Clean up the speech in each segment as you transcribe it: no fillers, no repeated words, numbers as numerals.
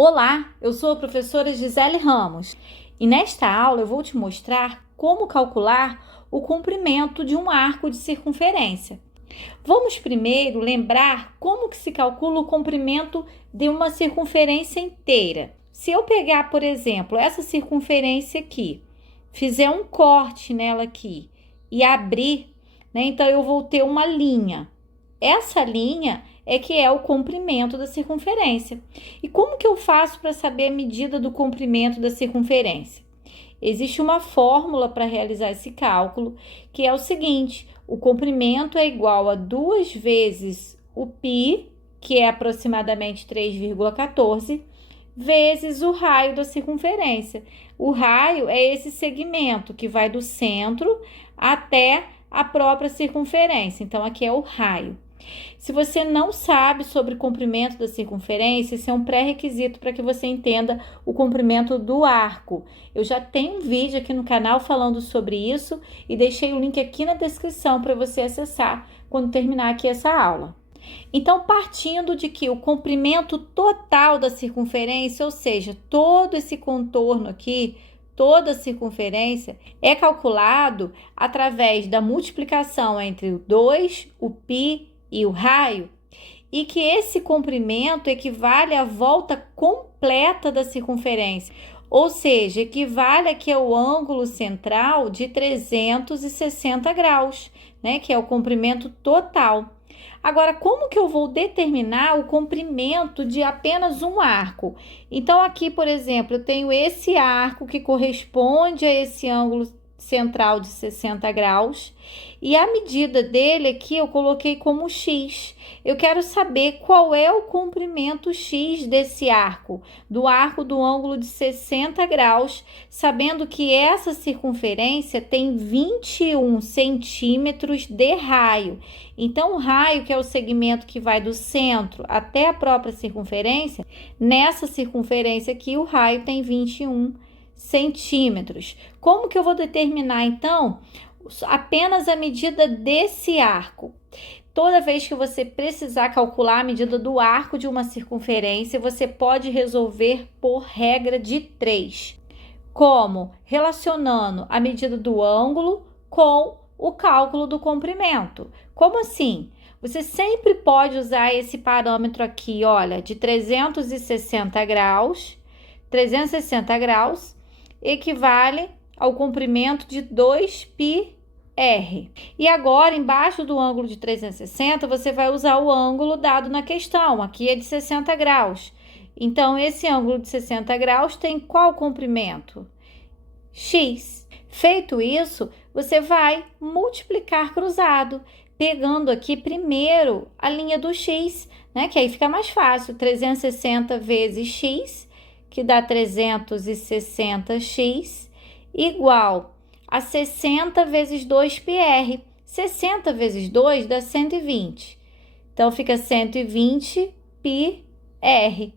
Olá, eu sou a professora Gisele Ramos e nesta aula eu vou te mostrar como calcular o comprimento de um arco de circunferência. Vamos primeiro lembrar como que se calcula o comprimento de uma circunferência inteira. Se eu pegar, por exemplo, essa circunferência aqui, fizer um corte nela aqui e abrir, então eu vou ter uma linha. Essa linha é que é o comprimento da circunferência. E como que eu faço para saber a medida do comprimento da circunferência? Existe uma fórmula para realizar esse cálculo, que é o seguinte: o comprimento é igual a 2 vezes o π, que é aproximadamente 3,14, vezes o raio da circunferência. O raio é esse segmento que vai do centro até a própria circunferência. Então, aqui é o raio. Se você não sabe sobre o comprimento da circunferência, esse é um pré-requisito para que você entenda o comprimento do arco. Eu já tenho um vídeo aqui no canal falando sobre isso e deixei o link aqui na descrição para você acessar quando terminar aqui essa aula. Então, partindo de que o comprimento total da circunferência, ou seja, todo esse contorno aqui, toda a circunferência, é calculado através da multiplicação entre o 2, o π e o raio, e que esse comprimento equivale à volta completa da circunferência, ou seja, equivale aqui ao ângulo central de 360 graus, que é o comprimento total. Agora, como que eu vou determinar o comprimento de apenas um arco? Então, aqui, por exemplo, eu tenho esse arco que corresponde a esse ângulo central de 60 graus, e a medida dele aqui eu coloquei como x. Eu quero saber qual é o comprimento x desse arco, do ângulo de 60 graus, sabendo que essa circunferência tem 21 centímetros de raio. Então, o raio, que é o segmento que vai do centro até a própria circunferência, nessa circunferência aqui, o raio tem 21 centímetros. Como que eu vou determinar, então, apenas a medida desse arco? Toda vez que você precisar calcular a medida do arco de uma circunferência, você pode resolver por regra de 3. Como? Relacionando a medida do ângulo com o cálculo do comprimento. Como assim? Você sempre pode usar esse parâmetro aqui, olha, de 360 graus. 360 graus equivale ao comprimento de 2πr. E agora, embaixo do ângulo de 360, você vai usar o ângulo dado na questão. Aqui é de 60 graus. Então, esse ângulo de 60 graus tem qual comprimento? X. Feito isso, você vai multiplicar cruzado, pegando aqui primeiro a linha do x, que aí fica mais fácil. 360 vezes x, que dá 360x, igual a 60 vezes 2πr. 60 vezes 2 dá 120. Então, fica 120πr.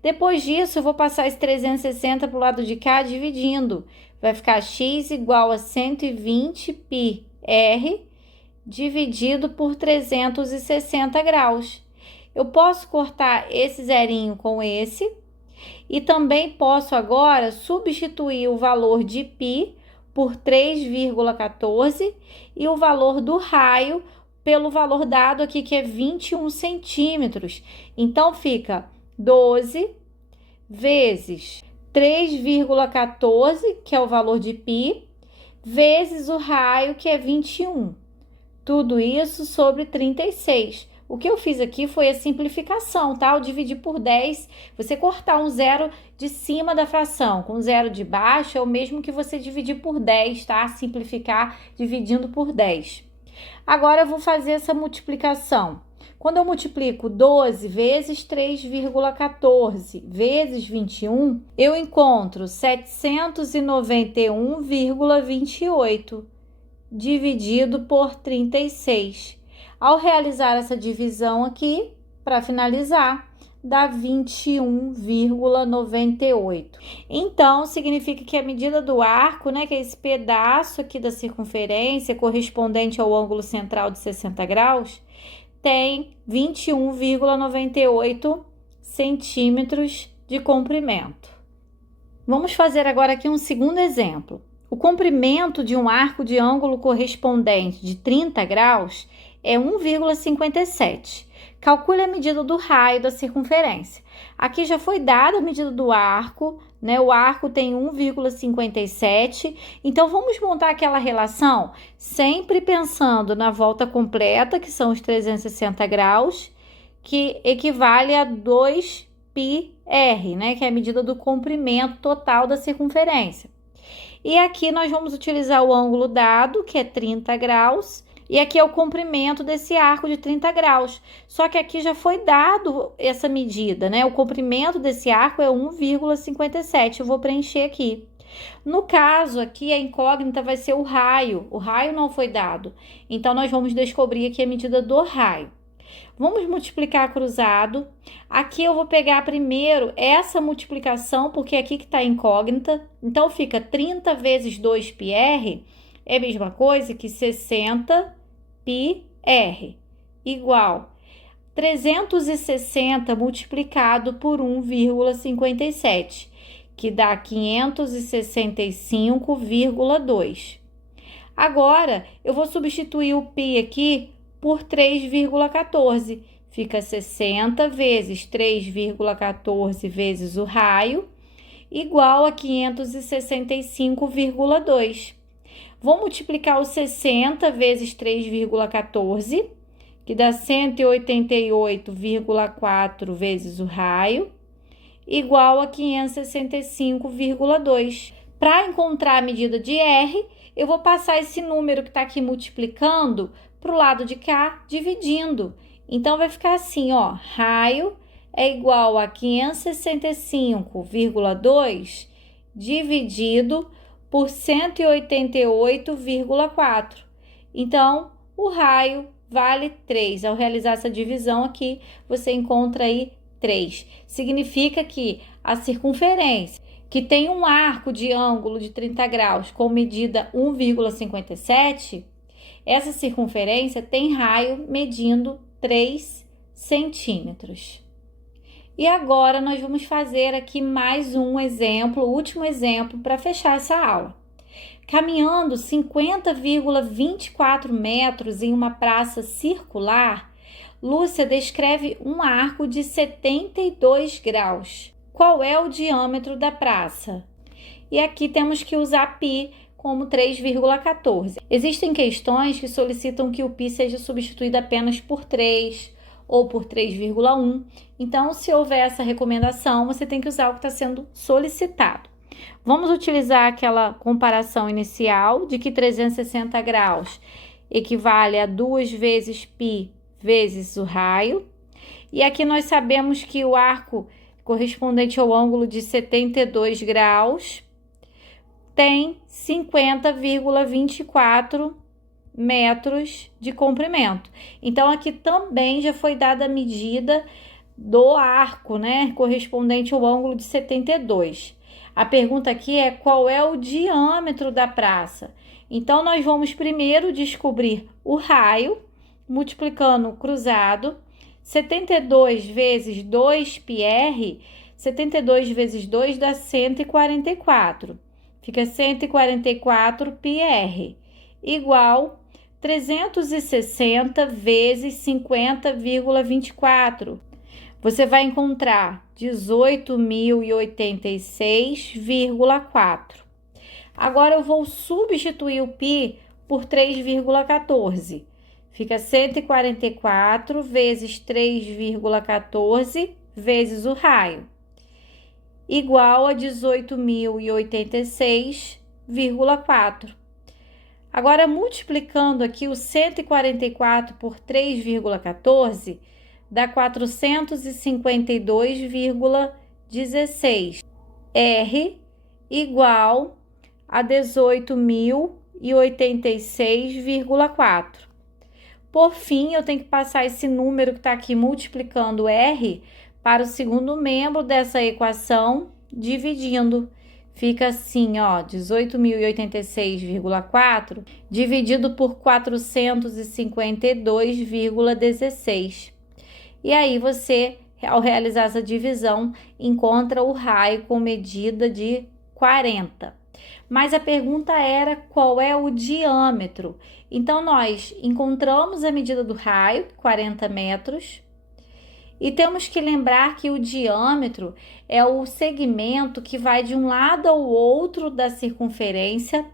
Depois disso, eu vou passar esse 360 para o lado de cá, dividindo. Vai ficar x igual a 120πr dividido por 360 graus. Eu posso cortar esse zerinho com esse, e também posso agora substituir o valor de π por 3,14 e o valor do raio pelo valor dado aqui, que é 21 centímetros. Então, fica 12 vezes 3,14, que é o valor de π, vezes o raio, que é 21. Tudo isso sobre 36. O que eu fiz aqui foi a simplificação, tá? Eu dividi por 10, você cortar um zero de cima da fração com zero de baixo é o mesmo que você dividir por 10, tá? Simplificar dividindo por 10. Agora eu vou fazer essa multiplicação. Quando eu multiplico 12 vezes 3,14 vezes 21, eu encontro 791,28 dividido por 36. Ao realizar essa divisão aqui, para finalizar, dá 21,98. Então, significa que a medida do arco, que é esse pedaço aqui da circunferência, correspondente ao ângulo central de 60 graus, tem 21,98 centímetros de comprimento. Vamos fazer agora aqui um segundo exemplo. O comprimento de um arco de ângulo correspondente de 30 graus é 1,57. Calcule a medida do raio da circunferência. Aqui já foi dada a medida do arco, né? O arco tem 1,57. Então, vamos montar aquela relação sempre pensando na volta completa, que são os 360 graus, que equivale a 2πr, né? Que é a medida do comprimento total da circunferência. E aqui nós vamos utilizar o ângulo dado, que é 30 graus, e aqui é o comprimento desse arco de 30 graus. Só que aqui já foi dado essa medida, né? O comprimento desse arco é 1,57. Eu vou preencher aqui. No caso aqui, a incógnita vai ser o raio. O raio não foi dado. Então, nós vamos descobrir aqui a medida do raio. Vamos multiplicar cruzado. Aqui eu vou pegar primeiro essa multiplicação, porque é aqui que está a incógnita. Então, fica 30 vezes 2πr, é a mesma coisa que 60πr, igual 360 multiplicado por 1,57, que dá 565,2. Agora, eu vou substituir o π aqui por 3,14. Fica 60 vezes 3,14 vezes o raio, igual a 565,2. Vou multiplicar o 60 vezes 3,14, que dá 188,4 vezes o raio, igual a 565,2. Para encontrar a medida de R, eu vou passar esse número que está aqui multiplicando para o lado de cá, dividindo. Então, vai ficar assim, ó, raio é igual a 565,2 dividido por 188,4. Então, o raio vale 3. Ao realizar essa divisão aqui, você encontra aí 3. Significa que a circunferência, que tem um arco de ângulo de 30 graus com medida 1,57, essa circunferência tem raio medindo 3 centímetros. E agora nós vamos fazer aqui mais um exemplo, o último exemplo para fechar essa aula. Caminhando 50,24 metros em uma praça circular, Lúcia descreve um arco de 72 graus. Qual é o diâmetro da praça? E aqui temos que usar π como 3,14. Existem questões que solicitam que o π seja substituído apenas por 3 ou por 3,1. Então, se houver essa recomendação, você tem que usar o que está sendo solicitado. Vamos utilizar aquela comparação inicial de que 360 graus equivale a 2 vezes π vezes o raio. E aqui nós sabemos que o arco correspondente ao ângulo de 72 graus tem 50,24 metros de comprimento. Então, aqui também já foi dada a medida do arco, né, correspondente ao ângulo de 72. A pergunta aqui é qual é o diâmetro da praça. Então, nós vamos primeiro descobrir o raio, multiplicando o cruzado. 72 vezes 2πr, 72 vezes 2 dá 144. Fica 144πr, igual 360 vezes 50,24. Você vai encontrar 18.086,4. Agora, eu vou substituir o π por 3,14. Fica 144 vezes 3,14 vezes o raio, igual a 18.086,4. Agora, multiplicando aqui o 144 por 3,14, dá 452,16. R igual a 18.086,4. Por fim, eu tenho que passar esse número que está aqui multiplicando R para o segundo membro dessa equação, dividindo. Fica assim, ó, 18.086,4 dividido por 452,16. E aí, você ao realizar essa divisão, encontra o raio com medida de 40. Mas a pergunta era qual é o diâmetro. Então, nós encontramos a medida do raio, 40 metros, e temos que lembrar que o diâmetro é o segmento que vai de um lado ao outro da circunferência,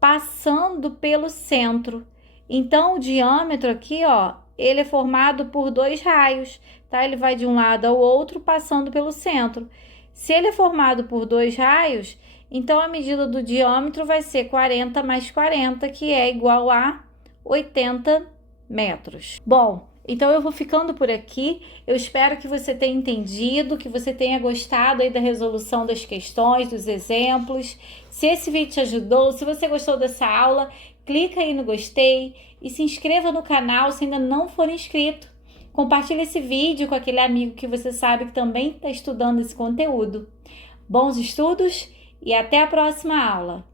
passando pelo centro. Então, o diâmetro aqui, ó, ele é formado por 2 raios, tá? Ele vai de um lado ao outro, passando pelo centro. Se ele é formado por 2 raios, então a medida do diâmetro vai ser 40 mais 40, que é igual a 80 metros. Bom, então eu vou ficando por aqui. Eu espero que você tenha entendido, que você tenha gostado aí da resolução das questões, dos exemplos. Se esse vídeo te ajudou, se você gostou dessa aula, clica aí no gostei e se inscreva no canal se ainda não for inscrito. Compartilhe esse vídeo com aquele amigo que você sabe que também está estudando esse conteúdo. Bons estudos e até a próxima aula!